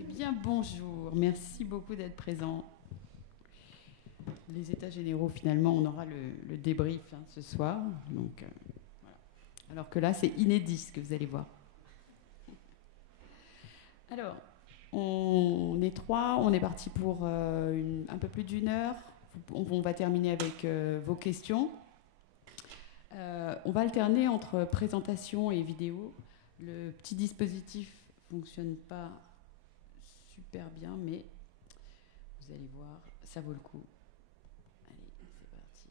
Eh bien, bonjour. Merci beaucoup d'être présent. Les états généraux, finalement, on aura le débrief ce soir. Donc, voilà. Alors que là, c'est inédit ce que vous allez voir. Alors, on est trois. On est parti pour un peu plus d'une heure. On va terminer avec vos questions. On va alterner entre présentation et vidéo. Le petit dispositif ne fonctionne pas super bien, mais vous allez voir, ça vaut le coup. Allez, c'est parti.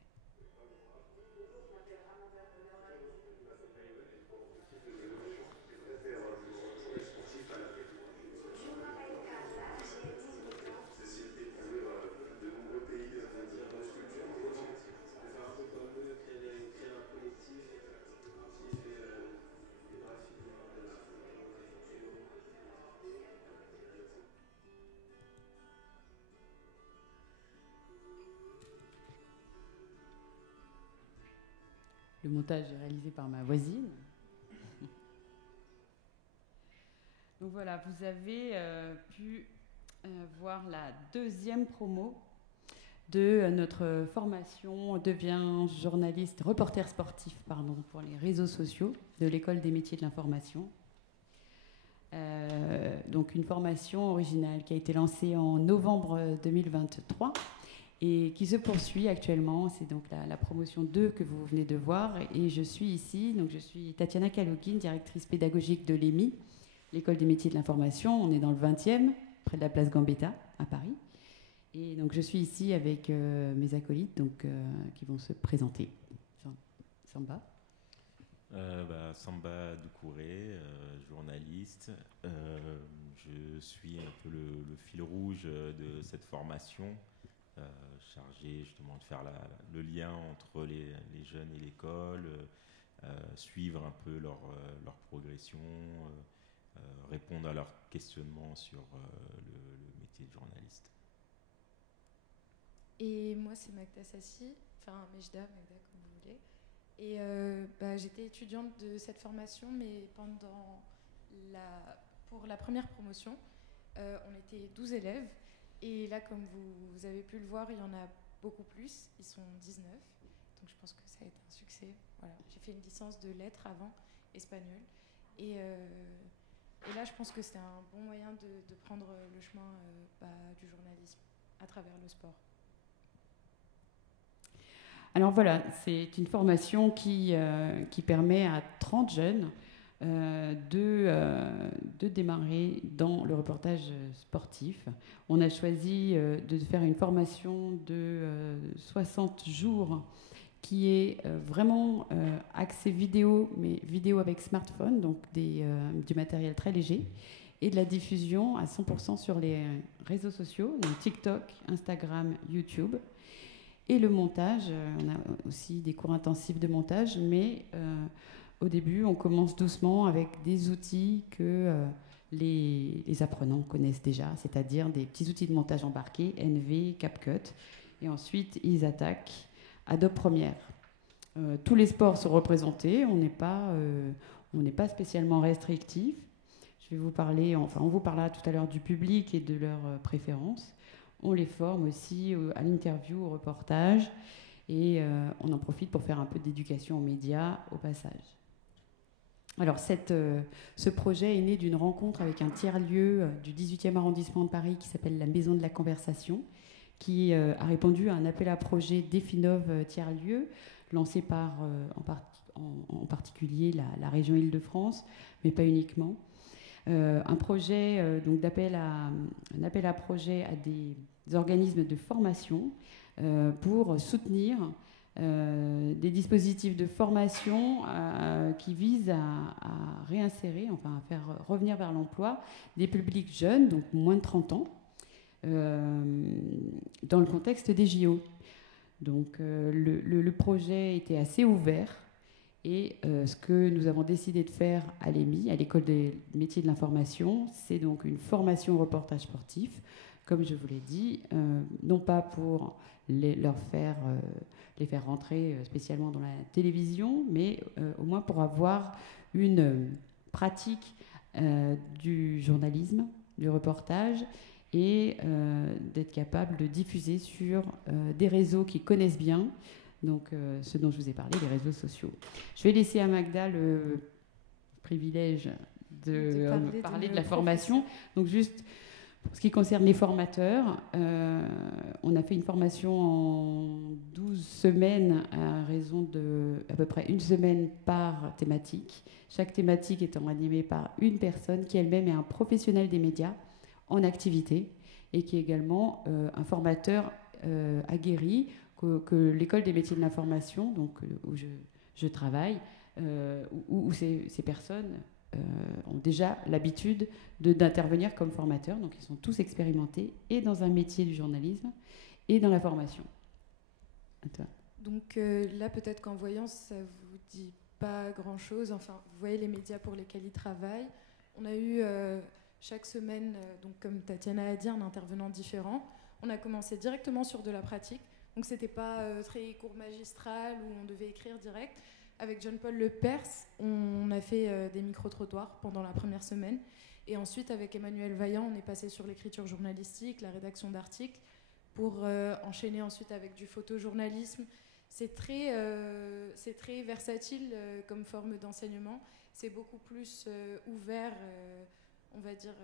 Et ouais. Le montage est réalisé par ma voisine. Donc voilà, vous avez pu voir la deuxième promo de notre formation Deviens journaliste, reporter sportif, pardon, pour les réseaux sociaux de l'École des métiers de l'information. Donc une formation originale qui a été lancée en novembre 2023 et qui se poursuit actuellement. C'est donc la promotion 2 que vous venez de voir. Et je suis ici, donc je suis Tatiana Kalogin, directrice pédagogique de l'EMI, l'École des métiers de l'information. On est dans le 20e, près de la place Gambetta, à Paris. Et donc je suis ici avec mes acolytes donc, qui vont se présenter. Samba. Samba Doucouré, journaliste. Je suis un peu le fil rouge de cette formation, chargé justement de faire le lien entre les jeunes et l'école, suivre un peu leur progression, répondre à leurs questionnements sur le métier de journaliste. Et moi, c'est Magda Sassi, enfin Mejda, Magda, comme vous voulez. Et j'étais étudiante de cette formation, mais pour la première promotion, on était 12 élèves. Et là, comme vous avez pu le voir, il y en a beaucoup plus. Ils sont 19. Donc je pense que ça a été un succès. Voilà. J'ai fait une licence de lettres avant, espagnol. Et là, je pense que c'était un bon moyen de prendre le chemin du journalisme à travers le sport. Alors voilà, c'est une formation qui permet à 30 jeunes de démarrer dans le reportage sportif. On a choisi de faire une formation de 60 jours qui est vraiment axée vidéo, mais vidéo avec smartphone, donc du matériel très léger, et de la diffusion à 100% sur les réseaux sociaux, donc TikTok, Instagram, YouTube. Et le montage, on a aussi des cours intensifs de montage, mais au début, on commence doucement avec des outils que les apprenants connaissent déjà, c'est-à-dire des petits outils de montage embarqués, NV, CapCut, et ensuite ils attaquent Adobe Premiere. Tous les sports sont représentés, on n'est pas spécialement restrictif. Je vais vous parler, on vous parlera tout à l'heure du public et de leurs préférences. On les forme aussi à l'interview, au reportage, et on en profite pour faire un peu d'éducation aux médias au passage. Alors ce projet est né d'une rencontre avec un tiers-lieu du 18e arrondissement de Paris qui s'appelle la Maison de la Conversation, qui a répondu à un appel à projet d'Efinov tiers-lieu, lancé par en particulier la région Île-de-France, mais pas uniquement. Un projet donc un appel à projet à des organismes de formation pour soutenir des dispositifs de formation qui visent à réinsérer, enfin à faire revenir vers l'emploi des publics jeunes, donc moins de 30 ans, dans le contexte des JO. Donc le projet était assez ouvert. Et ce que nous avons décidé de faire à l'EMI, à l'École des métiers de l'information, c'est donc une formation au reportage sportif, comme je vous l'ai dit, non pas pour les faire rentrer spécialement dans la télévision, mais au moins pour avoir une pratique du journalisme, du reportage, et d'être capable de diffuser sur des réseaux qu'ils connaissent bien, donc ce dont je vous ai parlé, les réseaux sociaux. Je vais laisser à Magda le privilège de parler de la formation. Donc juste pour ce qui concerne les formateurs, on a fait une formation en 12 semaines à raison de à peu près une semaine par thématique. Chaque thématique étant animée par une personne qui elle-même est un professionnel des médias en activité et qui est également un formateur aguerri que l'école des métiers de l'information, donc où je travaille, où ces personnes ont déjà l'habitude d'intervenir comme formateurs. Donc ils sont tous expérimentés et dans un métier du journalisme et dans la formation. À toi. Donc là, peut-être qu'en voyant, ça vous dit pas grand-chose. Enfin, vous voyez les médias pour lesquels ils travaillent. On a eu chaque semaine, donc comme Tatiana a dit, un intervenant différent. On a commencé directement sur de la pratique. Donc c'était pas très cours magistral où on devait écrire direct. Avec John-Paul Lepers, on a fait des micro-trottoirs pendant la première semaine. Et ensuite, avec Emmanuel Vaillant, on est passé sur l'écriture journalistique, la rédaction d'articles, pour enchaîner ensuite avec du photojournalisme. C'est très versatile comme forme d'enseignement. C'est beaucoup plus ouvert, on va dire,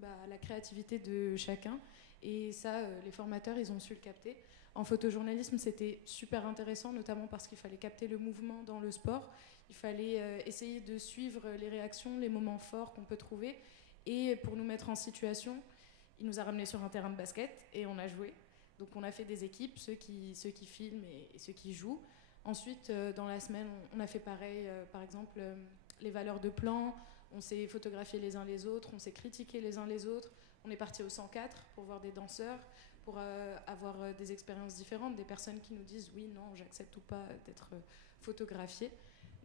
à la créativité de chacun. Et ça, les formateurs, ils ont su le capter. En photojournalisme, c'était super intéressant, notamment parce qu'il fallait capter le mouvement dans le sport. Il fallait essayer de suivre les réactions, les moments forts qu'on peut trouver. Et pour nous mettre en situation, il nous a ramenés sur un terrain de basket et on a joué. Donc on a fait des équipes, ceux qui filment et ceux qui jouent. Ensuite, dans la semaine, on a fait pareil, par exemple, les valeurs de plan. On s'est photographiés les uns les autres, on s'est critiqués les uns les autres. On est parti au 104 pour voir des danseurs, pour avoir des expériences différentes, des personnes qui nous disent oui, non, j'accepte ou pas d'être photographiée.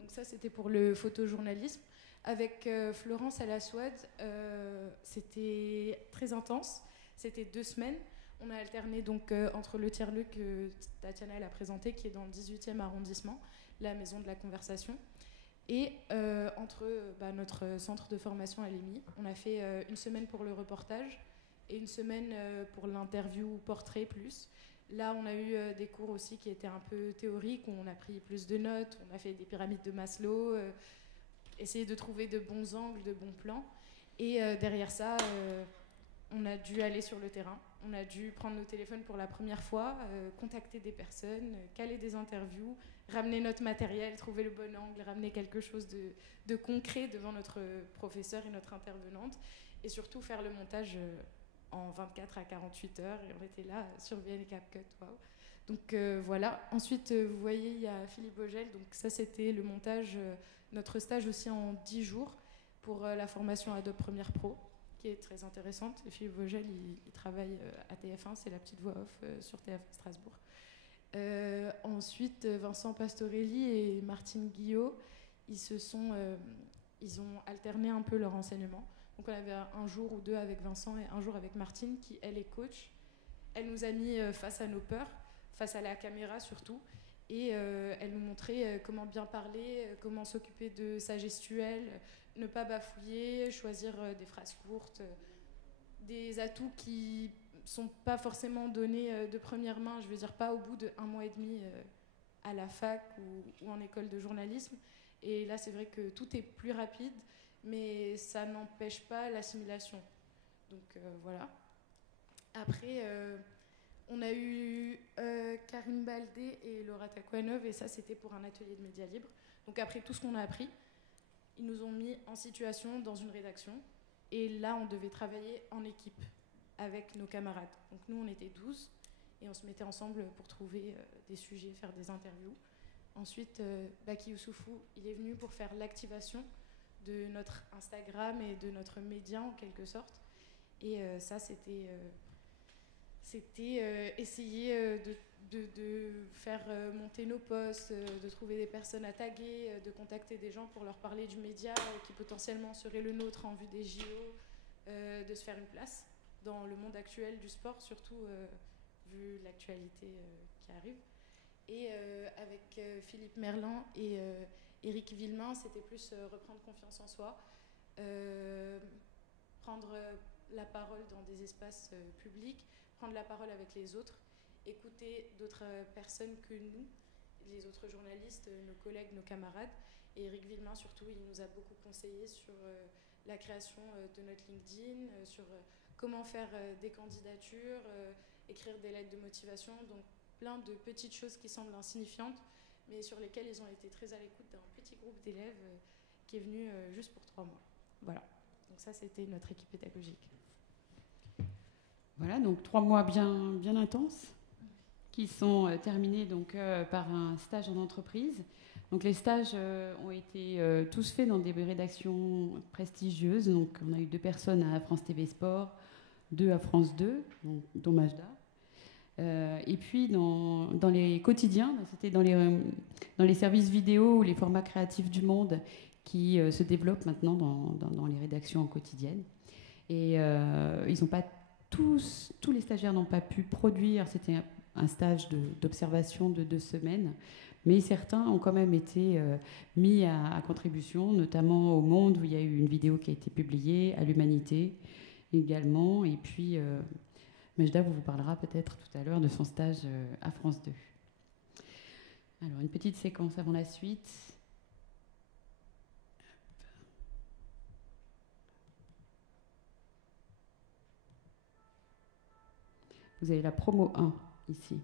Donc ça, c'était pour le photojournalisme. Avec Florence Alaswad, c'était très intense. C'était 2 semaines. On a alterné donc entre le tiers-lieu que Tatiana a présenté, qui est dans le 18e arrondissement, la maison de la conversation, et entre notre centre de formation à l'EMI. On a fait une semaine pour le reportage et une semaine pour l'interview portrait plus. Là, on a eu des cours aussi qui étaient un peu théoriques, où on a pris plus de notes, on a fait des pyramides de Maslow, essayer de trouver de bons angles, de bons plans. Et derrière ça, on a dû aller sur le terrain. On a dû prendre nos téléphones pour la première fois, contacter des personnes, caler des interviews, ramener notre matériel, trouver le bon angle, ramener quelque chose de concret devant notre professeur et notre intervenante. Et surtout faire le montage en 24 à 48 heures. Et on était là sur VN CapCut. Wow. Donc voilà. Ensuite, vous voyez, il y a Philippe Vogel. Donc ça, c'était le montage, notre stage aussi en 10 jours pour la formation Adobe Premiere Pro, qui est très intéressante. Et Philippe Vogel, il travaille à TF1, c'est la petite voix off sur TF1 Strasbourg. Ensuite, Vincent Pastorelli et Martine Guillot, ils ont alterné un peu leur enseignement. Donc on avait un jour ou 2 avec Vincent et un jour avec Martine, qui elle est coach. Elle nous a mis face à nos peurs, face à la caméra surtout, et elle nous montrait comment bien parler, comment s'occuper de sa gestuelle, ne pas bafouiller, choisir des phrases courtes, des atouts qui sont pas forcément donnés de première main, je veux dire pas au bout d'1 mois et demi à la fac ou en école de journalisme. Et là, c'est vrai que tout est plus rapide, mais ça n'empêche pas l'assimilation. Donc voilà. Après, on a eu Karine Baldé et Laura Takwanov, et ça, c'était pour un atelier de médias libres. Donc après tout ce qu'on a appris, ils nous ont mis en situation dans une rédaction, et là, on devait travailler en équipe avec nos camarades. Donc nous, on était 12, et on se mettait ensemble pour trouver des sujets, faire des interviews. Ensuite, Baki Youssoufou, il est venu pour faire l'activation de notre Instagram et de notre média, en quelque sorte. Et ça, c'était essayer de faire monter nos posts, de trouver des personnes à taguer, de contacter des gens pour leur parler du média qui potentiellement serait le nôtre en vue des JO, de se faire une place dans le monde actuel du sport, surtout vu l'actualité qui arrive. Et avec Philippe Merlin et Éric Villemain, c'était plus reprendre confiance en soi, prendre la parole dans des espaces publics, prendre la parole avec les autres, écouter d'autres personnes que nous, les autres journalistes, nos collègues, nos camarades. Et Éric Villemain, surtout, il nous a beaucoup conseillé sur la création de notre LinkedIn, sur comment faire des candidatures, écrire des lettres de motivation, donc plein de petites choses qui semblent insignifiantes, mais sur lesquelles ils ont été très à l'écoute d'un petit groupe d'élèves qui est venu juste pour 3 mois. Voilà, donc ça c'était notre équipe pédagogique. Voilà, donc 3 mois bien, bien intenses, qui sont terminés donc, par un stage en entreprise. Donc les stages ont été tous faits dans des rédactions prestigieuses. Donc on a eu 2 personnes à France TV Sport, 2 à France 2, dont Majda. Et puis dans les quotidiens, c'était dans les services vidéo ou les formats créatifs du Monde qui se développent maintenant dans les rédactions quotidiennes. Et ils n'ont pas tous les stagiaires n'ont pas pu produire. C'était un stage d'observation de 2 semaines. Mais certains ont quand même été mis à contribution, notamment au Monde, où il y a eu une vidéo qui a été publiée, à l'Humanité également. Et puis, Majda vous parlera peut-être tout à l'heure de son stage à France 2. Alors, une petite séquence avant la suite. Vous avez la promo 1 ici.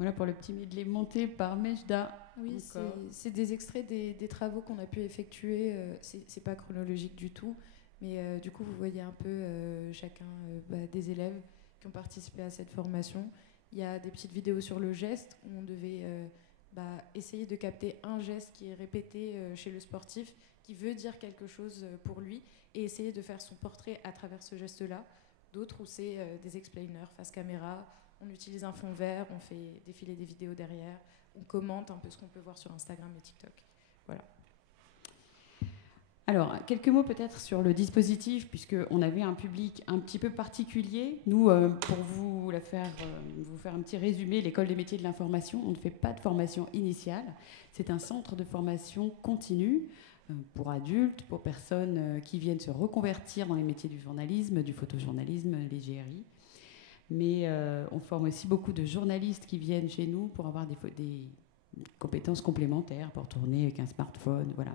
Voilà pour le petit medley monté par Majda. Oui, c'est des extraits des travaux qu'on a pu effectuer. C'est pas chronologique du tout, mais du coup, vous voyez un peu chacun des élèves qui ont participé à cette formation. Il y a des petites vidéos sur le geste où on devait essayer de capter un geste qui est répété chez le sportif, qui veut dire quelque chose pour lui, et essayer de faire son portrait à travers ce geste-là. D'autres où c'est des explainers face caméra. On utilise un fond vert, on fait défiler des vidéos derrière, on commente un peu ce qu'on peut voir sur Instagram et TikTok. Voilà. Alors, quelques mots peut-être sur le dispositif, puisqu'on avait un public un petit peu particulier. Nous, pour vous faire un petit résumé, l'École des métiers de l'information, on ne fait pas de formation initiale. C'est un centre de formation continue pour adultes, pour personnes qui viennent se reconvertir dans les métiers du journalisme, du photojournalisme, les GRI. mais on forme aussi beaucoup de journalistes qui viennent chez nous pour avoir des compétences complémentaires, pour tourner avec un smartphone, voilà.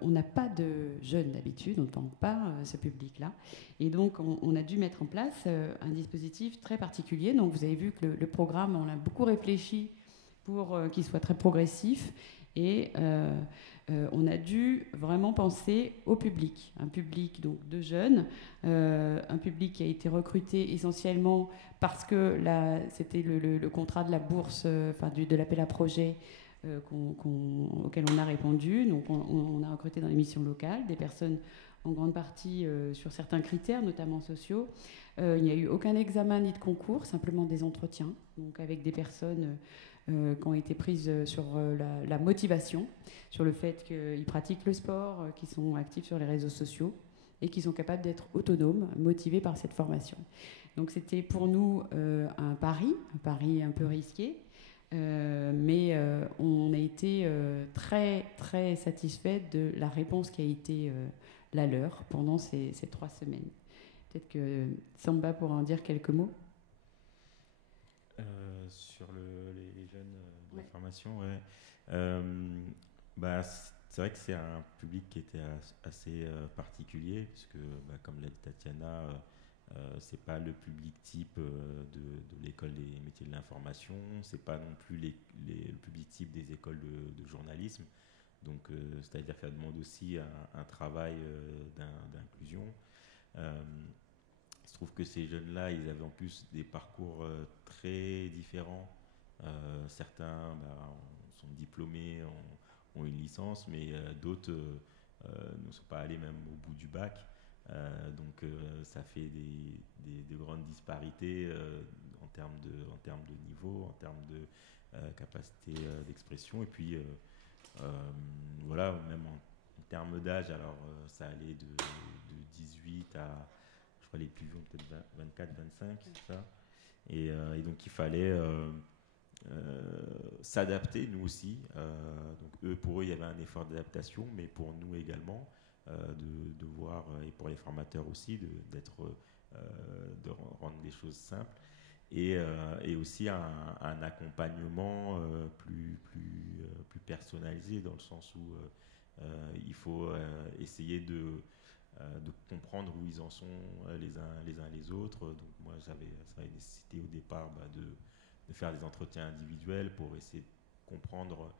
On n'a pas de jeunes d'habitude, on ne forme pas ce public-là. Et donc, on a dû mettre en place un dispositif très particulier. Donc, vous avez vu que le programme, on l'a beaucoup réfléchi pour qu'il soit très progressif. Et on a dû vraiment penser au public. Un public donc, de jeunes, un public qui a été recruté essentiellement parce que c'était le contrat de la bourse, de l'appel à projet, auquel on a répondu. Donc on a recruté dans les missions locales des personnes en grande partie sur certains critères, notamment sociaux. Il n'y a eu aucun examen ni de concours, simplement des entretiens, donc avec des personnes qui ont été prises sur la motivation, sur le fait qu'ils pratiquent le sport, qu'ils sont actifs sur les réseaux sociaux et qu'ils sont capables d'être autonomes, motivés par cette formation. Donc c'était pour nous un pari un peu risqué, mais on a été très très satisfait de la réponse qui a été la leur pendant ces 3 semaines. Peut-être que Samba pourra en dire quelques mots. Sur les jeunes de la formation, ouais. C'est vrai que c'est un public qui était assez particulier, puisque comme l'a dit Tatiana, c'est pas le public type de l'école des métiers de l'information, c'est pas non plus le public type des écoles de journalisme. Donc, c'est-à-dire que ça demande aussi un travail d'inclusion. Il se trouve que ces jeunes-là, ils avaient en plus des parcours très différents. Certains sont diplômés, ont une licence, mais d'autres ne sont pas allés même au bout du bac. Donc ça fait des grandes disparités en termes de niveau, en termes de capacité d'expression. Et puis voilà, même en termes d'âge, alors ça allait de 18 à, je crois les plus vieux peut-être 24, 25, c'est ça. Et donc il fallait s'adapter, nous aussi. Donc pour eux, il y avait un effort d'adaptation, mais pour nous également, de voir, et pour les formateurs aussi, de rendre les choses simples. Et aussi un accompagnement plus personnalisé, dans le sens où il faut essayer de comprendre où ils en sont les uns les autres. Donc moi, ça avait nécessité au départ de faire des entretiens individuels pour essayer de comprendre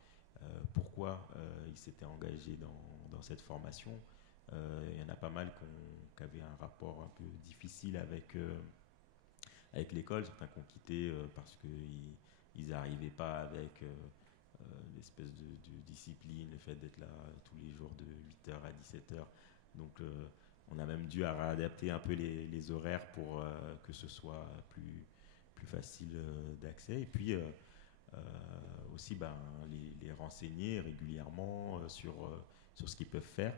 pourquoi ils s'étaient engagés dans cette formation. Il y en a pas mal qui avaient un rapport un peu difficile avec l'école, certains qui ont quitté parce qu'ils n'arrivaient pas avec l'espèce de discipline, le fait d'être là tous les jours de 8h à 17h. Donc on a même dû réadapter un peu les horaires pour que ce soit plus facile d'accès. Et puis aussi les renseigner régulièrement sur ce qu'ils peuvent faire.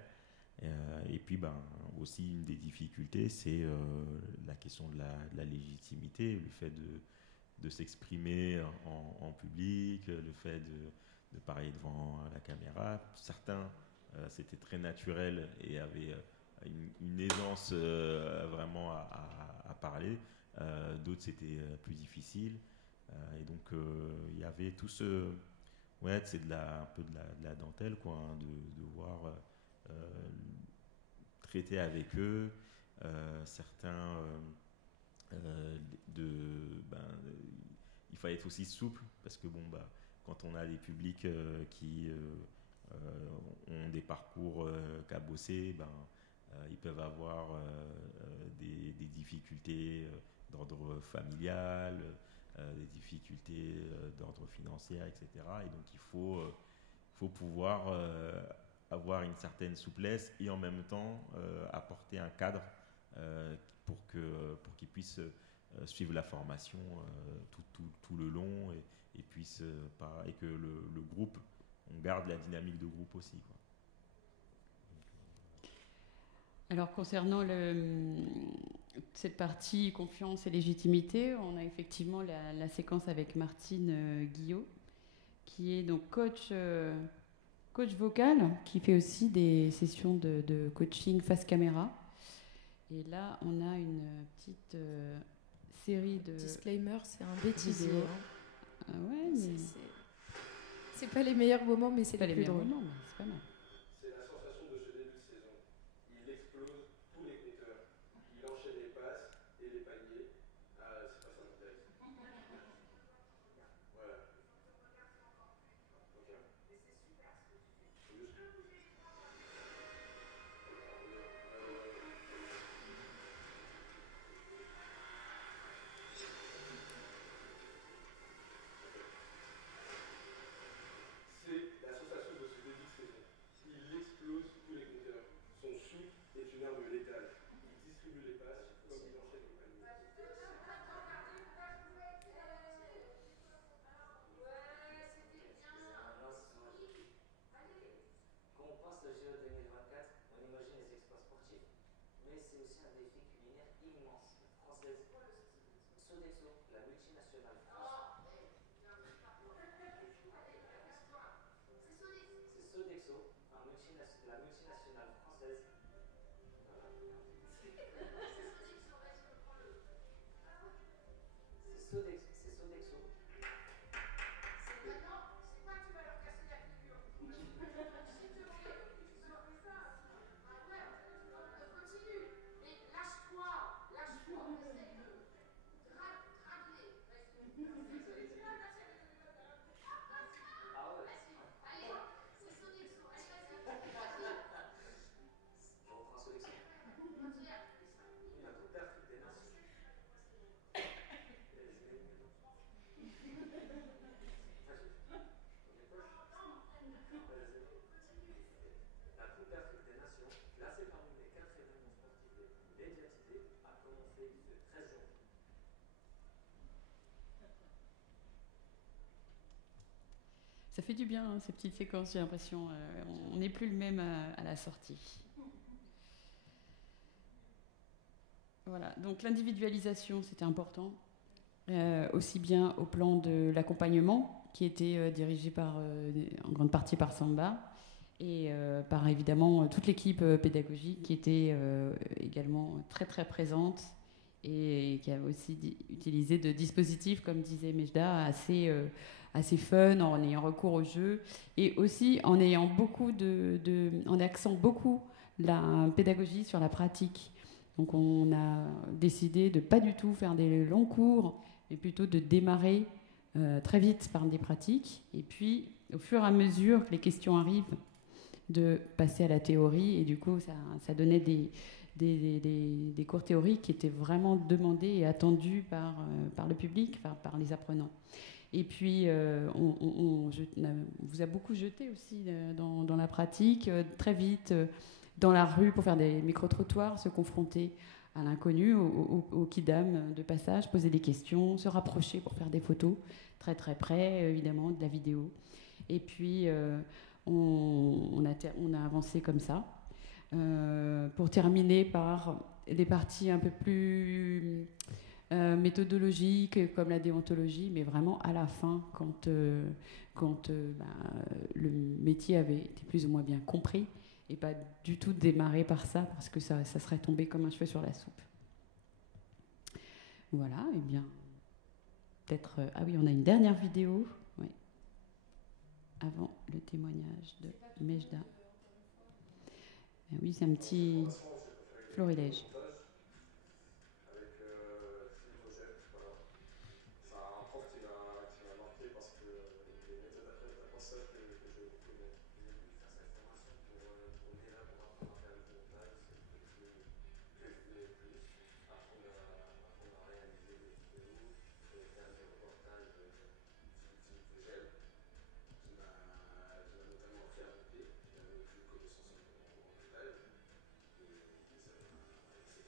Et puis aussi une des difficultés, c'est la question de la légitimité, le fait de s'exprimer en public, le fait de parler devant la caméra. Certains, c'était très naturel et avaient une aisance vraiment à parler. D'autres, c'était plus difficile. Et donc, il y avait tout ce... Ouais, c'est un peu de la dentelle, quoi, hein, de voir... traiter avec eux, certains il faut être aussi souple, parce que quand on a des publics qui ont des parcours cabossés, ils peuvent avoir des difficultés d'ordre familial, des difficultés d'ordre financier, etc. Et donc il faut pouvoir avoir une certaine souplesse et en même temps apporter un cadre pour qu'ils puissent suivre la formation tout le long et que le groupe, on garde la dynamique de groupe aussi, quoi. Alors concernant cette partie confiance et légitimité, on a effectivement la séquence avec Martine Guillot, qui est donc coach vocal, qui fait aussi des sessions de coaching face caméra. Et là, on a une petite série de Disclaimer, c'est un bêtisier. vidéos. Hein. Ah ouais, mais C'est pas les meilleurs moments, mais c'est pas les les plus meilleurs drôles. moments, mais c'est pas mal. C'est la sensation de ce début de saison. Il explose tous les compteurs. Il enchaîne les passes et les paniers. Ah, c'est pas ça m'intéresse. Voilà. Ok. C'est la sensation de ce début de saison. Il explose tous les compteurs. Son souffle est une arme létale. Il distribue les passes comme il enchaîne les paniers. Quand on pense au JO 2024, on imagine les exploits sportifs. Mais c'est aussi un défi culinaire immense. Française, Sodexo, la multinationale française. C'est Sodexo, la multinationale française. Voilà. C'est Sodexo. Je reprends Sodexo. La Coupe d'Afrique des Nations. La Coupe d'Afrique des Nations, classée parmi les 4 événements sportifs les plus médiatisés, a commencé ce 13 janvier. Ça fait du bien, hein, ces petites séquences, j'ai l'impression. On n'est plus le même à la sortie. Voilà, donc l'individualisation, c'était important. Aussi bien au plan de l'accompagnement, qui était dirigé en grande partie par Samba, et par évidemment toute l'équipe pédagogique qui était également très très présente et qui a aussi utilisé de dispositifs, comme disait Mejda, assez fun, en ayant recours au jeu et aussi en ayant en accent beaucoup la pédagogie sur la pratique. Donc on a décidé de pas du tout faire des longs cours, mais plutôt de démarrer très vite par des pratiques et puis au fur et à mesure que les questions arrivent, de passer à la théorie, et du coup ça donnait des cours théoriques qui étaient vraiment demandés et attendus par le public, par les apprenants. Et puis on vous a beaucoup jeté aussi dans la pratique, très vite dans la rue pour faire des micro-trottoirs, se confronter à l'inconnu, au kidam de passage, poser des questions, se rapprocher pour faire des photos, très très près évidemment de la vidéo. Et puis on a avancé comme ça, pour terminer par des parties un peu plus méthodologiques, comme la déontologie, mais vraiment à la fin, quand le métier avait été plus ou moins bien compris, et pas du tout démarrer par ça, parce que ça serait tombé comme un cheveu sur la soupe. Voilà, et bien, peut-être... ah oui, on a une dernière vidéo, oui, avant le témoignage de Mejda. Oui, c'est un petit florilège. Avec Philippe voilà. C'est un prof qui m'a marqué parce que les méthodes d'apprentissage que j'ai voulu faire cette formation pour m'aider pour apprendre à faire du montage, c'est le truc que je voulais le plus. Apprendre à réaliser des vidéos, faire des reportages. Philippe Vogel, qui m'a notamment appris à monter, qui m'avait aucune connaissance en montage. Et ça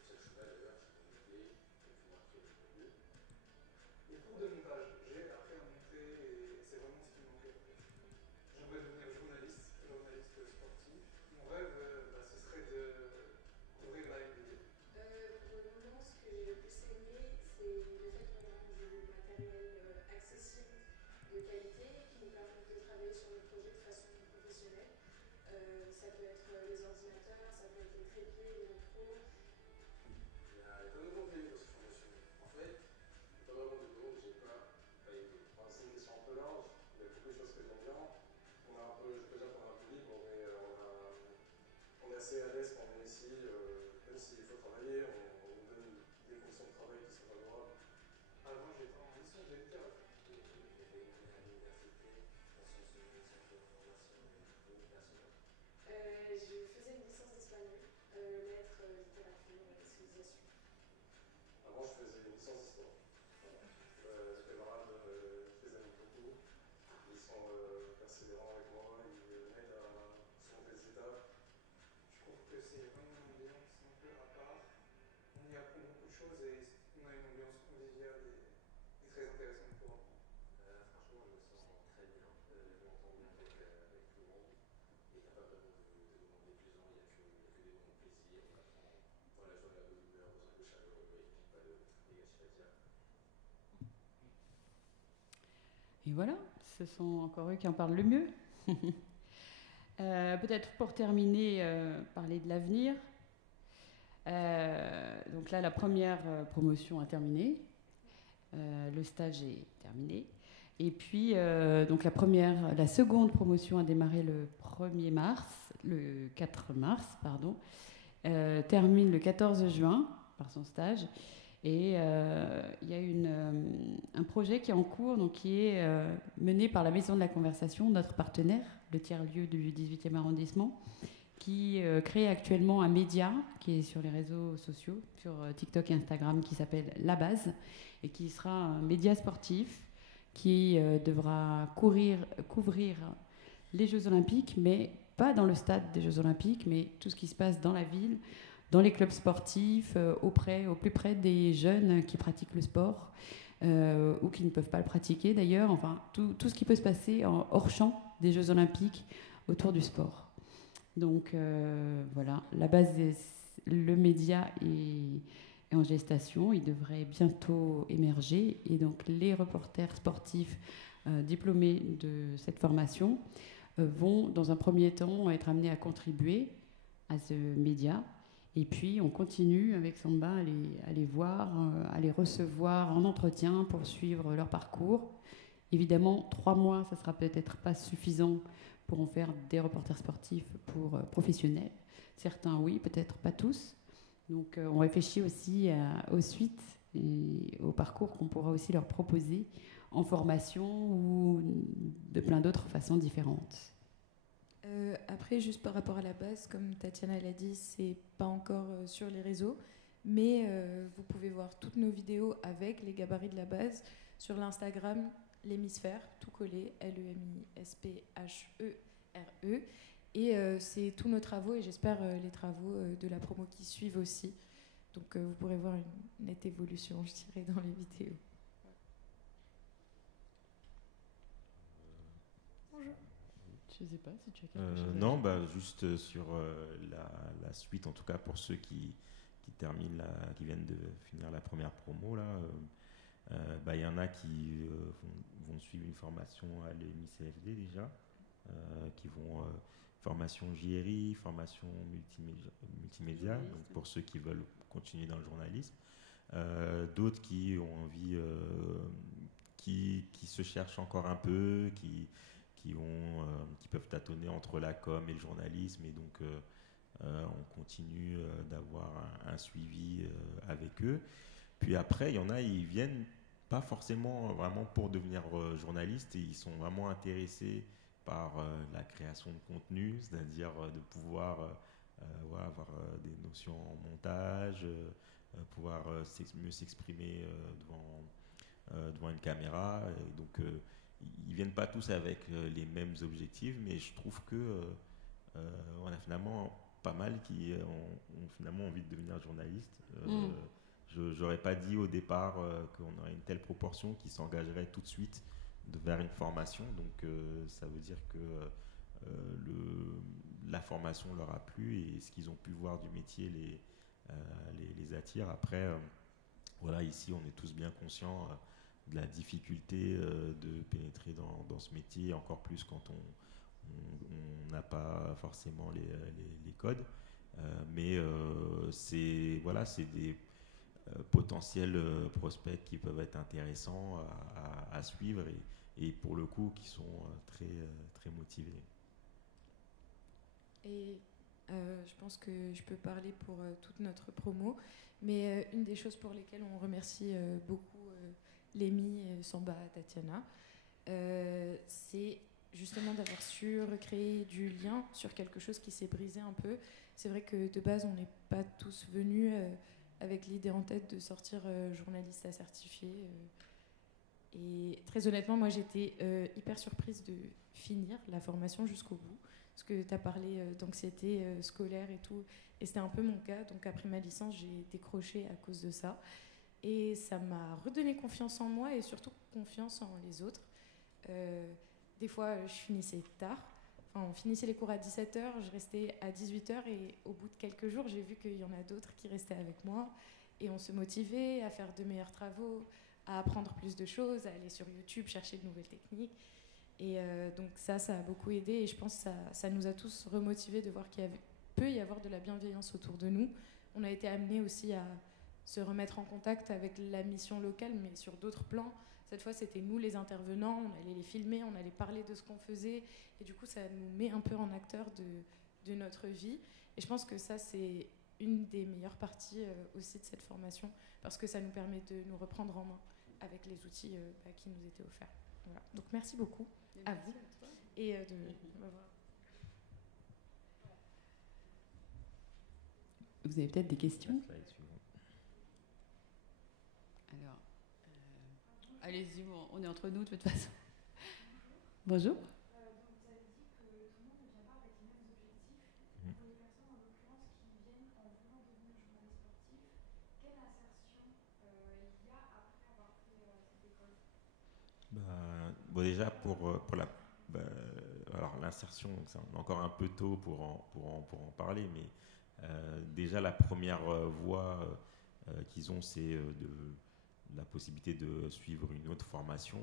littérature? Je faisais une licence d'espagnol, lettres, littérature, civilisation. Avant, je faisais une licence d'histoire. Voilà. Mes camarades, je les aime beaucoup. Ils sont persévérants avec moi, ils m'aident à surmonter les étapes. Je trouve que c'est vraiment une ambiance un peu à part. On y apprend beaucoup de choses et on a une ambiance conviviale et très intéressante pour apprendre. Franchement, je me sens très bien. Je m'entends bien avec tout le monde. Et il n'y a pas vraiment de moments déplaisants, il n'y a que des moments de plaisir. On apprend dans la joie, la bonne humeur, dans un peu chaleureux et puis pas de négatif à dire. Et voilà, ce sont encore eux qui en parlent le mieux. Peut-être pour terminer, parler de l'avenir. Donc là, la première promotion a terminé. Le stage est terminé. Et puis, donc la seconde promotion a démarré le 4 mars, pardon. Termine le 14 juin par son stage. Et il y a un projet qui est en cours, donc qui est mené par la Maison de la Conversation, notre partenaire, le tiers-lieu du 18e arrondissement, qui crée actuellement un média qui est sur les réseaux sociaux, sur TikTok et Instagram, qui s'appelle La Base, et qui sera un média sportif qui devra couvrir les Jeux Olympiques, mais pas dans le stade des Jeux Olympiques, mais tout ce qui se passe dans la ville, dans les clubs sportifs, au plus près des jeunes qui pratiquent le sport ou qui ne peuvent pas le pratiquer d'ailleurs. Enfin, tout ce qui peut se passer hors champ des Jeux Olympiques autour du sport. Donc voilà, La Base, le média est en gestation. Il devrait bientôt émerger. Et donc les reporters sportifs diplômés de cette formation vont, dans un premier temps, être amenés à contribuer à ce média. Et puis, on continue avec Samba à les voir, à les recevoir en entretien pour suivre leur parcours. Évidemment, 3 mois, ça ne sera peut-être pas suffisant pour en faire des reporters sportifs pour professionnels. Certains, oui, peut-être pas tous. Donc, on réfléchit aussi aux suites et au parcours qu'on pourra aussi leur proposer en formation ou de plein d'autres façons différentes. Après, juste par rapport à La Base, comme Tatiana l'a dit, c'est pas encore sur les réseaux, mais vous pouvez voir toutes nos vidéos avec les gabarits de La Base sur l'Instagram L'Hémisphère, tout collé, LEMISPHERE. Et c'est tous nos travaux et j'espère les travaux de la promo qui suivent aussi. Donc vous pourrez voir une nette évolution, je dirais, dans les vidéos. Bonjour. Je ne sais pas si tu as quelque chose à non, dire. juste sur la suite, en tout cas pour ceux qui viennent de finir la première promo, là, il y en a qui vont suivre une formation à l'EMICFD déjà, qui vont formation JRI, formation multimédia, donc pour ceux qui veulent continuer dans le journalisme. D'autres qui ont envie, qui se cherchent encore un peu, qui peuvent tâtonner entre la com et le journalisme, et donc on continue d'avoir un suivi avec eux. Puis après, il y en a, ils viennent pas forcément vraiment pour devenir journalistes, et ils sont vraiment intéressés par la création de contenu, c'est-à-dire de pouvoir avoir des notions en montage, pouvoir mieux s'exprimer devant une caméra. Et donc, ils viennent pas tous avec les mêmes objectifs, mais je trouve que on a finalement pas mal qui ont finalement envie de devenir journaliste. Je n'aurais pas dit au départ qu'on aurait une telle proportion qui s'engagerait tout de suite vers une formation. Donc ça veut dire que la formation leur a plu et ce qu'ils ont pu voir du métier les attire. Après, voilà, ici on est tous bien conscients de la difficulté de pénétrer dans ce métier, encore plus quand on n'a pas forcément les codes. Mais c'est des potentiels prospects qui peuvent être intéressants à suivre et pour le coup qui sont très motivés. Et je pense que je peux parler pour toute notre promo, mais une des choses pour lesquelles on remercie beaucoup Lémi, Samba, Tatiana, c'est justement d'avoir su recréer du lien sur quelque chose qui s'est brisé un peu. C'est vrai que de base, on n'est pas tous venus avec l'idée en tête de sortir journaliste à certifier. Et très honnêtement, moi j'étais hyper surprise de finir la formation jusqu'au bout. Parce que tu as parlé d'anxiété scolaire et tout. Et c'était un peu mon cas. Donc après ma licence, j'ai décroché à cause de ça. Et ça m'a redonné confiance en moi et surtout confiance en les autres. Des fois, je finissais tard. Enfin, on finissait les cours à 17h, je restais à 18h et au bout de quelques jours, j'ai vu qu'il y en a d'autres qui restaient avec moi et on se motivait à faire de meilleurs travaux, à apprendre plus de choses, à aller sur YouTube chercher de nouvelles techniques. Et donc ça a beaucoup aidé et je pense que ça nous a tous remotivés de voir qu'il peut y avoir de la bienveillance autour de nous. On a été amenés aussi à se remettre en contact avec la mission locale, mais sur d'autres plans. Cette fois, c'était nous les intervenants, on allait les filmer, on allait parler de ce qu'on faisait. Et du coup, ça nous met un peu en acteur de notre vie. Et je pense que ça, c'est une des meilleures parties aussi de cette formation, parce que ça nous permet de nous reprendre en main avec les outils qui nous étaient offerts. Voilà. Donc, merci beaucoup à vous. Et Vous avez peut-être des questions? Alors, allez-y, on est entre nous de toute façon. Bonjour. Donc vous avez dit que tout le monde ne vient pas avec les mêmes objectifs. Pour les personnes en l'occurrence qui viennent en voulant devenir journaliste sportif, quelle insertion il y a après avoir fait cette école? Bon, déjà alors l'insertion, c'est encore un peu tôt pour en parler, mais déjà la première voie qu'ils ont, c'est la possibilité de suivre une autre formation.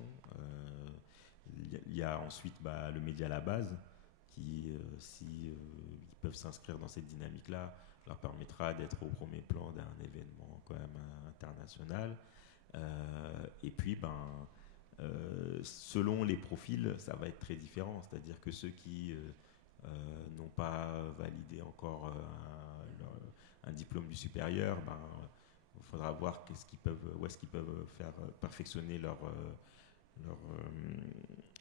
Il y a ensuite le média à la base qui, si ils peuvent s'inscrire dans cette dynamique-là, leur permettra d'être au premier plan d'un événement quand même international. Et puis, selon les profils, ça va être très différent. C'est-à-dire que ceux qui n'ont pas validé encore un diplôme du supérieur, il faudra voir où est-ce qu'ils peuvent faire perfectionner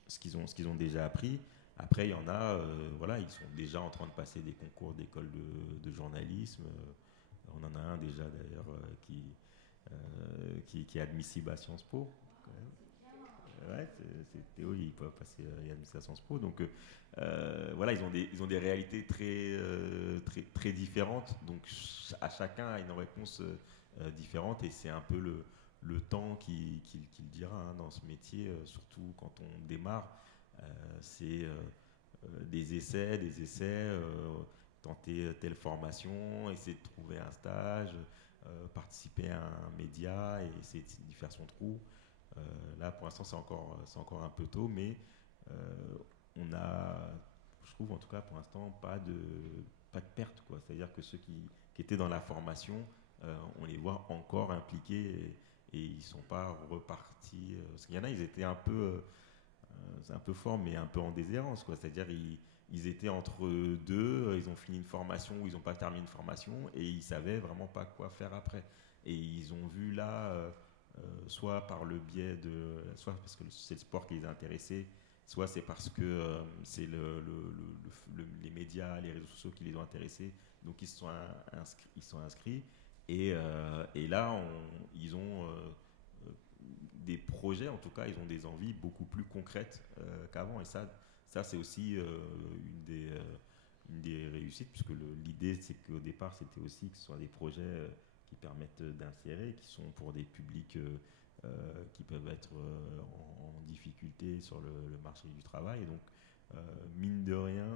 ce qu'ils ont déjà appris. Après, il y en a, ils sont déjà en train de passer des concours d'école de journalisme. On en a un déjà d'ailleurs qui est admissible à Sciences Po. Ouais, c'est Théo, il peut passer à Sciences Po. Donc ils ont des réalités très différentes. Donc à chacun a une réponse différente et c'est un peu le temps qui le dira dans ce métier, surtout quand on démarre. C'est des essais, tenter telle formation, essayer de trouver un stage, participer à un média et essayer d'y faire son trou. Là, pour l'instant, c'est encore un peu tôt, mais on a, je trouve en tout cas pour l'instant, pas de perte, quoi. C'est-à-dire que ceux qui étaient dans la formation, on les voit encore impliqués et ils ne sont pas repartis. Parce qu'il y en a, ils étaient un peu, c'est un peu fort, mais un peu en déshérence, quoi. C'est-à-dire ils étaient entre deux, ils ont fini une formation ou ils n'ont pas terminé une formation et ils ne savaient vraiment pas quoi faire après. Et ils ont vu là... soit par le biais soit parce que c'est le sport qui les a intéressés, soit c'est parce que c'est les médias, les réseaux sociaux qui les ont intéressés, donc ils sont inscrits et là ils ont des projets, en tout cas ils ont des envies beaucoup plus concrètes qu'avant, et ça c'est aussi une des réussites, puisque l'idée c'est qu'au départ c'était aussi que ce soit des projets qui permettent d'insérer, qui sont pour des publics qui peuvent être en difficulté sur le marché du travail. Et donc, mine de rien,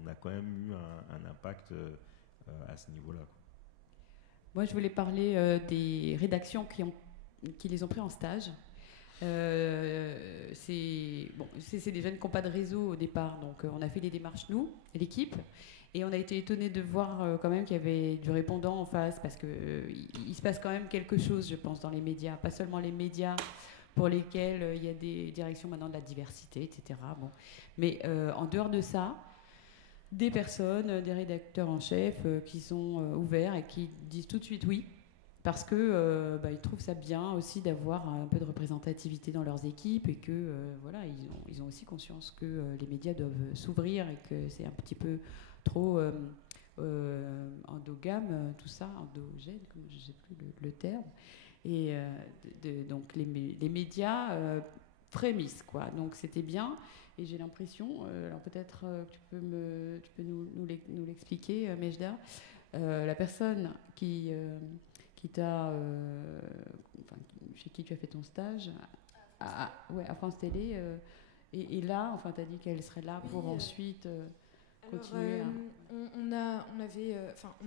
on a quand même eu un impact à ce niveau-là, quoi. Moi, je voulais parler des rédactions qui les ont pris en stage. C'est des jeunes qui n'ont pas de réseau au départ, donc on a fait des démarches, nous, l'équipe. Et on a été étonnés de voir quand même qu'il y avait du répondant en face, parce qu'il se passe quand même quelque chose, je pense, dans les médias. Pas seulement les médias pour lesquels il y a des directions maintenant de la diversité, etc. Bon. Mais en dehors de ça, des personnes, des rédacteurs en chef qui sont ouverts et qui disent tout de suite oui, parce que ils trouvent ça bien aussi d'avoir un peu de représentativité dans leurs équipes et que voilà, ils ont aussi conscience que les médias doivent s'ouvrir et que c'est un petit peu trop endogame, tout ça, endogène, je ne sais plus le terme. Et donc les médias frémissent, quoi. Donc c'était bien. Et j'ai l'impression, alors peut-être que tu peux nous l'expliquer, Mejda, la personne chez qui tu as fait ton stage, à France Télé, et là, enfin, tu as dit qu'elle serait là pour ensuite continuer. On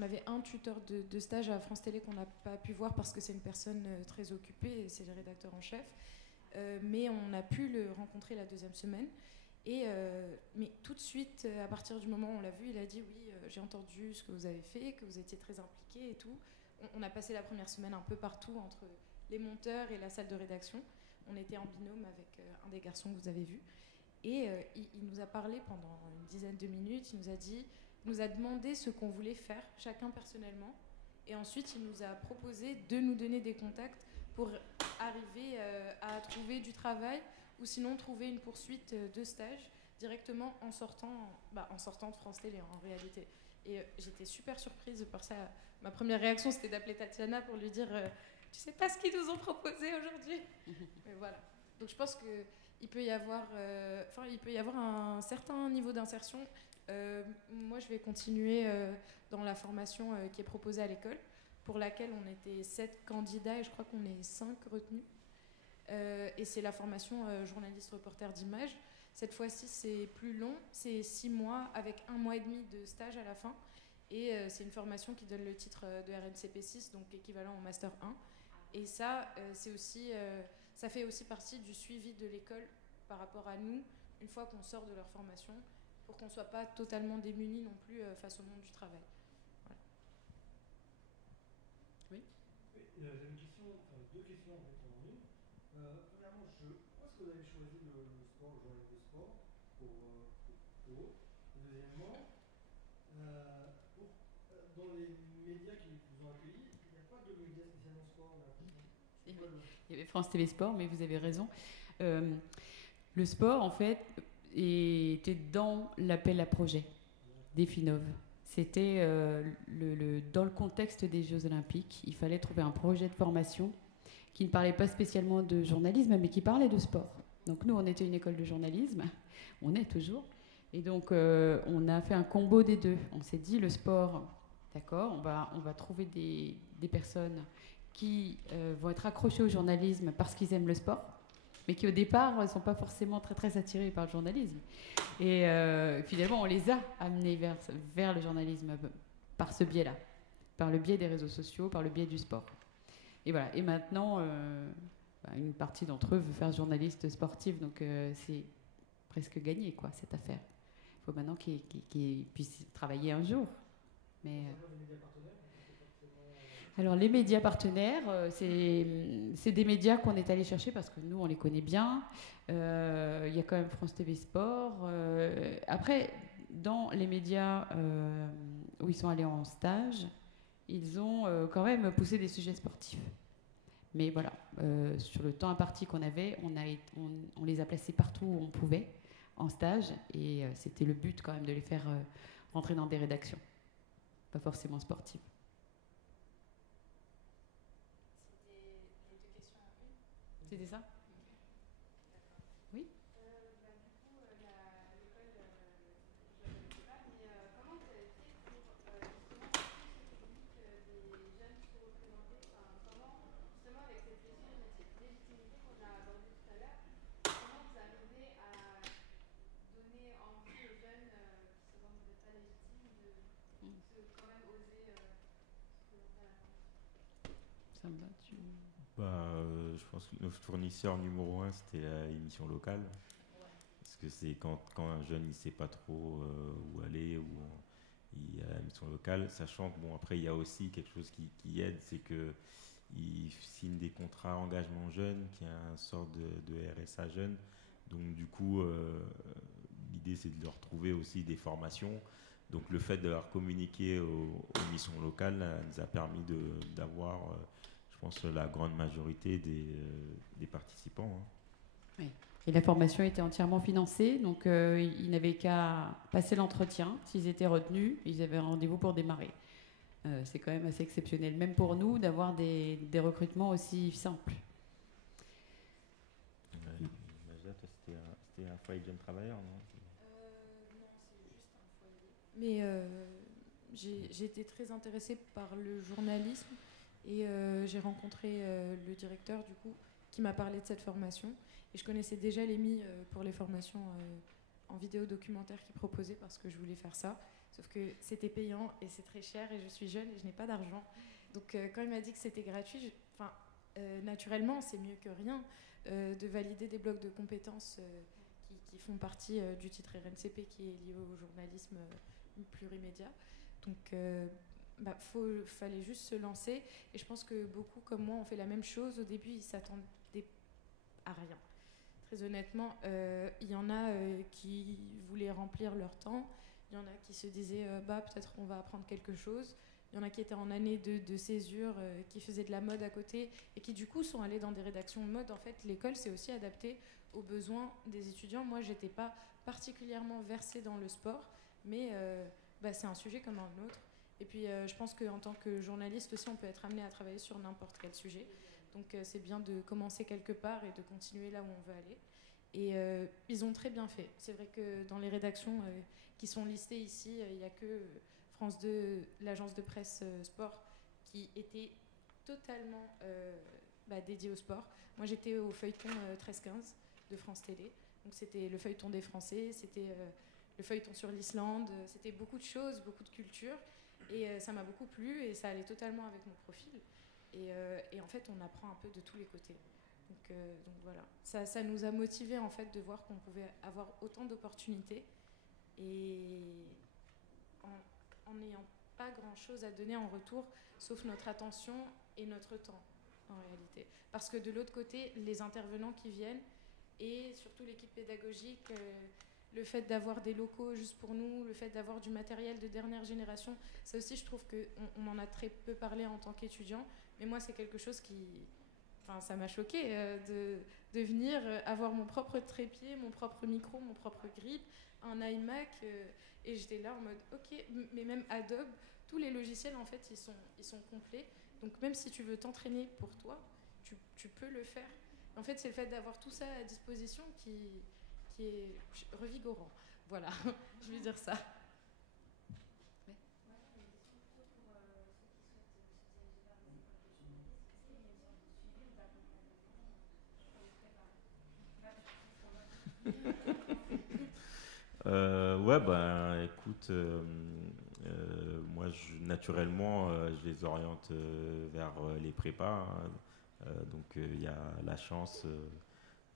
avait un tuteur de stage à France Télé qu'on n'a pas pu voir parce que c'est une personne très occupée, et c'est le rédacteur en chef. Mais on a pu le rencontrer la deuxième semaine. Mais tout de suite, à partir du moment où on l'a vu, il a dit oui, j'ai entendu ce que vous avez fait, que vous étiez très impliqués et tout. On a passé la première semaine un peu partout entre les monteurs et la salle de rédaction. On était en binôme avec un des garçons que vous avez vu. Et il nous a parlé pendant une dizaine de minutes. Il nous a demandé ce qu'on voulait faire, chacun personnellement. Et ensuite, il nous a proposé de nous donner des contacts pour arriver à trouver du travail ou sinon trouver une poursuite de stage directement en sortant de France Télé en réalité. Et j'étais super surprise par ça. Ma première réaction, c'était d'appeler Tatiana pour lui dire tu sais pas ce qu'ils nous ont proposé aujourd'hui. Mais voilà. Donc je pense qu'il peut y avoir un certain niveau d'insertion. Moi, je vais continuer dans la formation qui est proposée à l'école, pour laquelle on était 7 candidats et je crois qu'on est 5 retenus. Et c'est la formation journaliste-reporter d'image. Cette fois-ci, c'est plus long, c'est 6 mois avec 1 mois et demi de stage à la fin. Et c'est une formation qui donne le titre de RNCP6, donc équivalent au Master 1. Et ça, ça fait aussi partie du suivi de l'école par rapport à nous, une fois qu'on sort de leur formation, pour qu'on ne soit pas totalement démunis non plus face au monde du travail. Voilà. Oui. J'avais deux questions en fait en une. Premièrement, pourquoi est-ce que vous avez choisi le sport, le journalisme de sport pour eux? Deuxièmement, dans les médias qui vous ont accueillis, il n'y a pas de médias spécialement sport là. Il y avait France TV Sport, mais vous avez raison. Le sport, en fait, était dans l'appel à projet des FINOV. C'était dans le contexte des Jeux Olympiques. Il fallait trouver un projet de formation qui ne parlait pas spécialement de journalisme, mais qui parlait de sport. Donc nous, on était une école de journalisme, on est toujours. Et donc, on a fait un combo des deux. On s'est dit, le sport, d'accord, on va trouver des personnes qui vont être accrochés au journalisme parce qu'ils aiment le sport, mais qui au départ ne sont pas forcément très très attirés par le journalisme. Et finalement, on les a amenés vers le journalisme par ce biais-là, par le biais des réseaux sociaux, par le biais du sport. Et voilà. Et maintenant, une partie d'entre eux veut faire journaliste sportif, donc c'est presque gagné, quoi, cette affaire. Il faut maintenant qu'ils puissent travailler un jour. Mais alors les médias partenaires, c'est des médias qu'on est allé chercher parce que nous on les connaît bien. Il y a quand même France TV Sport. Après, dans les médias où ils sont allés en stage, ils ont quand même poussé des sujets sportifs. Mais voilà, sur le temps imparti qu'on avait, on les a placés partout où on pouvait en stage et c'était le but quand même de les faire rentrer dans des rédactions, pas forcément sportives. C'était ça? Oui. Du coup, l'école, je ne connaissais pas, mais comment vous avez fait pour justement toucher ce public des jeunes sous-représentés, comment, justement, avec cette question de légitimité qu'on a abordée tout à l'heure, comment vous arrivez à donner envie aux jeunes qui se sentent peut-être pas légitimes de quand même oser se présenter à la fin? Ça me va, je pense que notre fournisseur numéro 1, c'était l'émission locale. Parce que c'est quand un jeune il ne sait pas trop où aller, il y a l'émission locale. Sachant que, bon, après, il y a aussi quelque chose qui aide, c'est qu'ils signent des contrats engagement jeune, qui est une sorte de RSA jeune. Donc, du coup, l'idée, c'est de leur trouver aussi des formations. Donc le fait d'avoir communiqué aux missions locales nous a permis d'avoir, je pense, la grande majorité des participants. Oui. Et la formation était entièrement financée, donc ils n'avaient qu'à passer l'entretien. S'ils étaient retenus, ils avaient un rendez-vous pour démarrer. C'est quand même assez exceptionnel, même pour nous, d'avoir des recrutements aussi simples. Naja, toi, c'était un foyer de jeunes travailleurs, non? Non, c'est juste un foyer. Mais j'ai été très intéressée par le journalisme et j'ai rencontré le directeur du coup qui m'a parlé de cette formation. Et je connaissais déjà l'EMI pour les formations en vidéo documentaire qu'il proposait parce que je voulais faire ça. Sauf que c'était payant et c'est très cher et je suis jeune et je n'ai pas d'argent. Donc quand il m'a dit que c'était gratuit, naturellement, c'est mieux que rien de valider des blocs de compétences qui font partie du titre RNCP qui est lié au journalisme plurimédia. Donc fallait juste se lancer. Et je pense que beaucoup comme moi ont fait la même chose. Au début, ils s'attendaient à rien. Très honnêtement, il y en a qui voulaient remplir leur temps. Il y en a qui se disaient peut-être qu'on va apprendre quelque chose. Il y en a qui étaient en année de césure, qui faisaient de la mode à côté et qui du coup sont allés dans des rédactions de mode. En fait, l'école s'est aussi adaptée aux besoins des étudiants. Moi, j'étais pas particulièrement versée dans le sport, mais c'est un sujet comme un autre. Et puis, je pense qu'en tant que journaliste aussi, on peut être amené à travailler sur n'importe quel sujet. Donc, c'est bien de commencer quelque part et de continuer là où on veut aller. Et ils ont très bien fait. C'est vrai que dans les rédactions qui sont listées ici, il n'y a que France 2, l'agence de presse sport, qui était totalement dédiée au sport. Moi, j'étais au feuilleton 13-15 de France Télé. Donc, c'était le feuilleton des Français, c'était le feuilleton sur l'Islande, c'était beaucoup de choses, beaucoup de culture. Et ça m'a beaucoup plu et ça allait totalement avec mon profil. Et en fait, on apprend un peu de tous les côtés. Donc voilà, ça nous a motivés en fait de voir qu'on pouvait avoir autant d'opportunités et en n'ayant pas grand-chose à donner en retour, sauf notre attention et notre temps en réalité. Parce que de l'autre côté, les intervenants qui viennent et surtout l'équipe pédagogique, le fait d'avoir des locaux juste pour nous, le fait d'avoir du matériel de dernière génération, ça aussi je trouve qu'on en a très peu parlé en tant qu'étudiant, mais moi c'est quelque chose ça m'a choquée de venir avoir mon propre trépied, mon propre micro, mon propre grip, un iMac, et j'étais là en mode ok, mais même Adobe, tous les logiciels en fait ils sont complets, donc même si tu veux t'entraîner pour toi, tu peux le faire. En fait c'est le fait d'avoir tout ça à disposition qui est revigorant. Voilà, je vais dire ça. Écoute, moi, naturellement, je les oriente vers les prépas. Donc, il y a la chance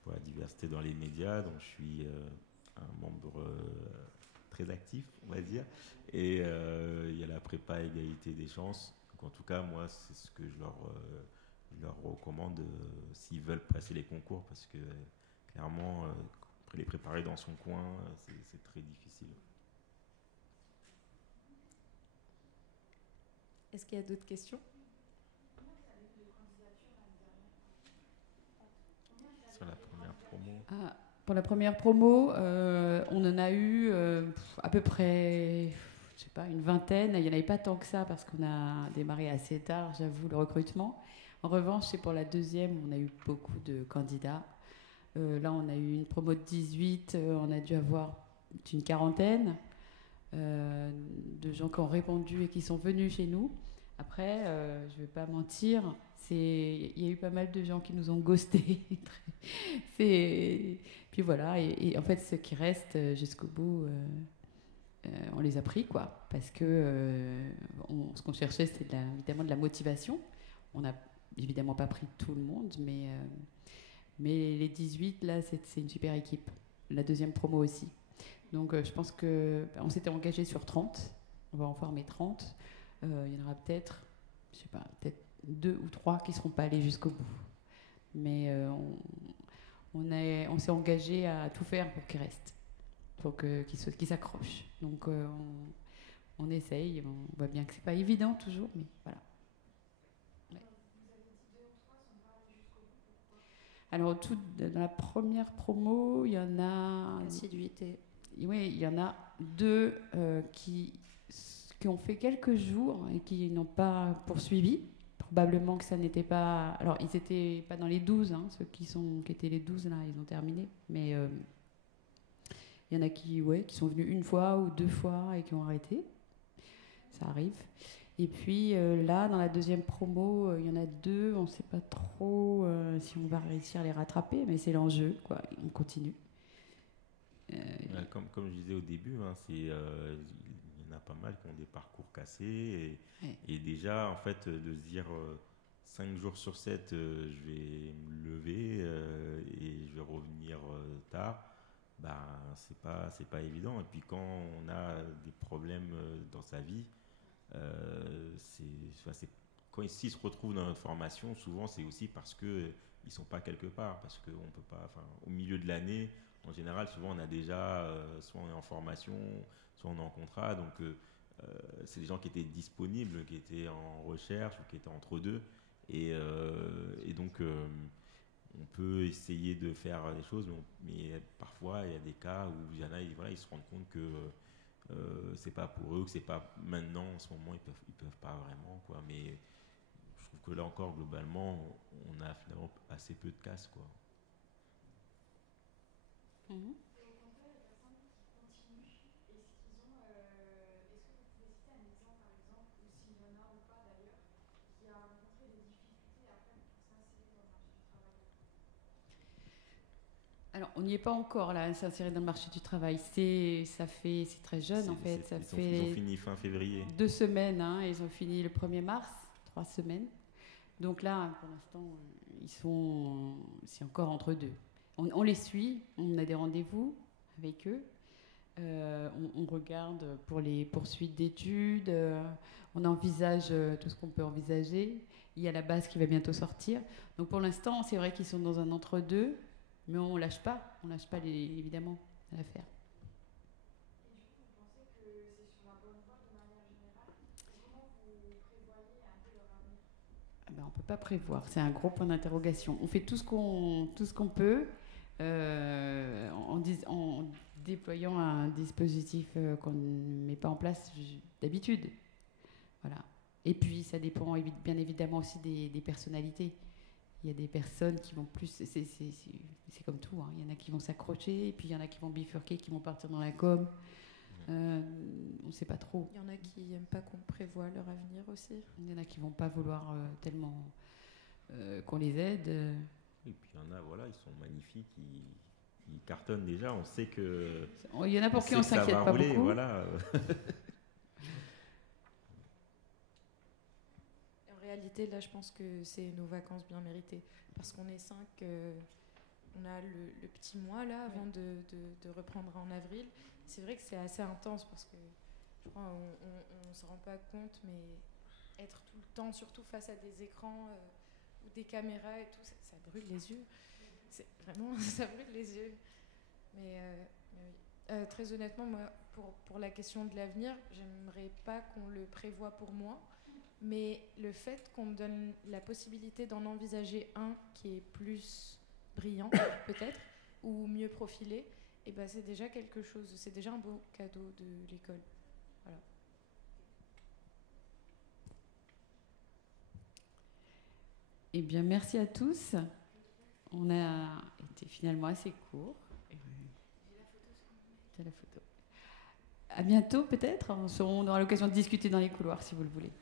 pour la diversité dans les médias. Donc, je suis un membre très actif, on va dire. Et il y a la prépa égalité des chances. Donc, en tout cas, moi, c'est ce que je leur recommande s'ils veulent passer les concours, parce que clairement, après les préparer dans son coin, c'est très difficile. Est-ce qu'il y a d'autres questions? Sur la première promo. Pour la première promo, on en a eu à peu près, je sais pas, une vingtaine. Il n'y en avait pas tant que ça parce qu'on a démarré assez tard, j'avoue, le recrutement. En revanche, c'est pour la deuxième, on a eu beaucoup de candidats. Là, on a eu une promo de 18, on a dû avoir une quarantaine de gens qui ont répondu et qui sont venus chez nous. Après, je ne vais pas mentir, il y a eu pas mal de gens qui nous ont ghostés. Puis voilà, et en fait, ceux qui restent jusqu'au bout, on les a pris, quoi. Parce que ce qu'on cherchait, c'était évidemment de la motivation. On n'a évidemment pas pris tout le monde, mais les 18, là, c'est une super équipe. La deuxième promo aussi. Donc, je pense qu'on s'était engagé sur 30. On va en former 30. Il y en aura peut-être, je sais pas, peut-être 2 ou 3 qui ne seront pas allés jusqu'au bout. Mais on s'est engagé à tout faire pour qu'ils restent, pour qu'ils s'accrochent. Donc, on essaye. On voit bien que c'est pas évident toujours, mais voilà. Ouais. Alors, dans la première promo, il y en a. Assiduité. Oui, il y en a 2 qui ont fait quelques jours et qui n'ont pas poursuivi. Probablement que ça n'était pas. Alors, ils n'étaient pas dans les 12, hein, ceux qui étaient les 12, là, ils ont terminé. Mais il y en a qui sont venus 1 fois ou 2 fois et qui ont arrêté. Ça arrive. Et puis là, dans la deuxième promo, il y en a 2. On ne sait pas trop si on va réussir à les rattraper, mais c'est l'enjeu, quoi. On continue. Comme je disais au début, hein, il y en a pas mal qui ont des parcours cassés. Et déjà, en fait, de se dire 5 jours sur 7, je vais me lever et je vais revenir tard, c'est pas évident. Et puis quand on a des problèmes dans sa vie, quand ils se retrouvent dans notre formation, souvent c'est aussi parce qu'ils ne sont pas quelque part, parce qu'on peut pas, au milieu de l'année, en général, souvent on a déjà, soit on est en formation, soit on est en contrat, donc c'est des gens qui étaient disponibles, qui étaient en recherche ou qui étaient entre deux, et donc on peut essayer de faire des choses, mais parfois il y a des cas où il y en a, ils se rendent compte que c'est pas pour eux, que c'est pas maintenant, en ce moment, ils peuvent pas vraiment, quoi. Mais je trouve que là encore, globalement, on a finalement assez peu de casse, quoi. Et au contraire, les personnes qui continuent, est-ce que vous pouvez citer un exemple, par exemple, ou s'il y en a ou pas d'ailleurs, qui a rencontré des difficultés après pour s'insérer dans le marché du travail? Alors, on n'y est pas encore là, à s'insérer dans le marché du travail. C'est très jeune en fait. Ils ont fini fin février. 2 semaines, hein, ils ont fini le 1er mars, 3 semaines. Donc là, pour l'instant, c'est encore entre deux. On les suit, on a des rendez-vous avec eux. On regarde pour les poursuites d'études, on envisage tout ce qu'on peut envisager. Il y a la base qui va bientôt sortir. Donc pour l'instant, c'est vrai qu'ils sont dans un entre-deux. Mais on lâche pas évidemment l'affaire. Et du coup, vous pensez que c'est sur la bonne voie de manière générale? Comment vous prévoyez un peu leur avenir? On ne peut pas prévoir, c'est un gros point d'interrogation. On fait tout ce qu'on peut en déployant un dispositif qu'on ne met pas en place d'habitude. Voilà. Et puis ça dépend bien évidemment aussi des personnalités. Il y a des personnes qui vont plus... C'est comme tout, hein. Il y en a qui vont s'accrocher, et puis il y en a qui vont bifurquer, qui vont partir dans la com. On ne sait pas trop. Il y en a qui n'aiment pas qu'on prévoit leur avenir aussi. Il y en a qui ne vont pas vouloir tellement qu'on les aide. Et puis il y en a, voilà, ils sont magnifiques, ils cartonnent déjà, on sait que... Il y en a pour qui on ne s'inquiète pas rouler, beaucoup. Voilà. En réalité, là, je pense que c'est nos vacances bien méritées. Parce qu'on est 5, on a le petit mois là, avant de reprendre en avril. C'est vrai que c'est assez intense parce que je crois on ne se rend pas compte, mais être tout le temps, surtout face à des écrans ou des caméras et tout, ça brûle les yeux. C'est vraiment, ça brûle les yeux. Mais oui. Très honnêtement, moi, pour la question de l'avenir, j'aimerais pas qu'on le prévoie pour moi. Mais le fait qu'on me donne la possibilité d'en envisager un qui est plus brillant, peut-être, ou mieux profilé, et ben c'est déjà quelque chose, c'est déjà un beau cadeau de l'école. Voilà. Eh bien, merci à tous. On a été finalement assez court. J'ai la photo. À bientôt, peut-être. On aura l'occasion de discuter dans les couloirs, si vous le voulez.